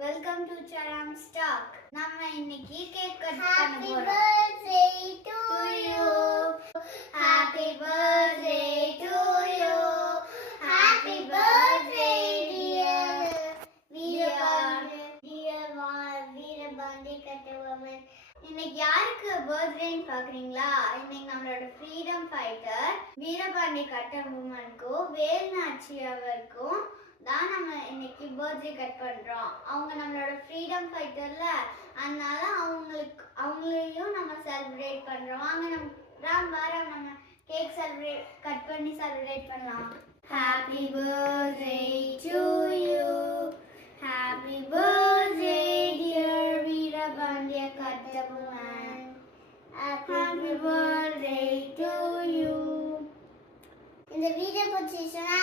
Welcome to சரம் stock. நம்ம இன்னைக்கு கேக் கட் பண்ண Happy போறோம். birthday to you. Happy birthday to you. Happy birthday dear Veerapandi Kattabomman. இன்னைக்கு யாருக்கு பர்த்டேன்னு பாக்குறீங்களா? இன்னைக்கு நம்மளோட ஃப்ரீடம் ஃபைட்டர் வீரபாண்டி கட்டபொம்மனுக்கும் வேல்நாச்சி அவருக்கும் தான் நம்ம இன்னைக்கு பர்த்டே கட் பண்றோம். அவங்க நம்மளோட ஃப்ரீடம் ஃபைட்டர்ல, அதனால அவங்களையும் நம்ம செலிப்ரேட் பண்றோம். வாங்க நம்ம கேக் கட் பண்ணி செலிப்ரேட் பண்ணலாம். Happy birthday to you. Happy birthday dear Veerapandiya Kattabomman. Happy birthday to you. இந்த வீடியோ பிடிச்சிருச்சுன்னா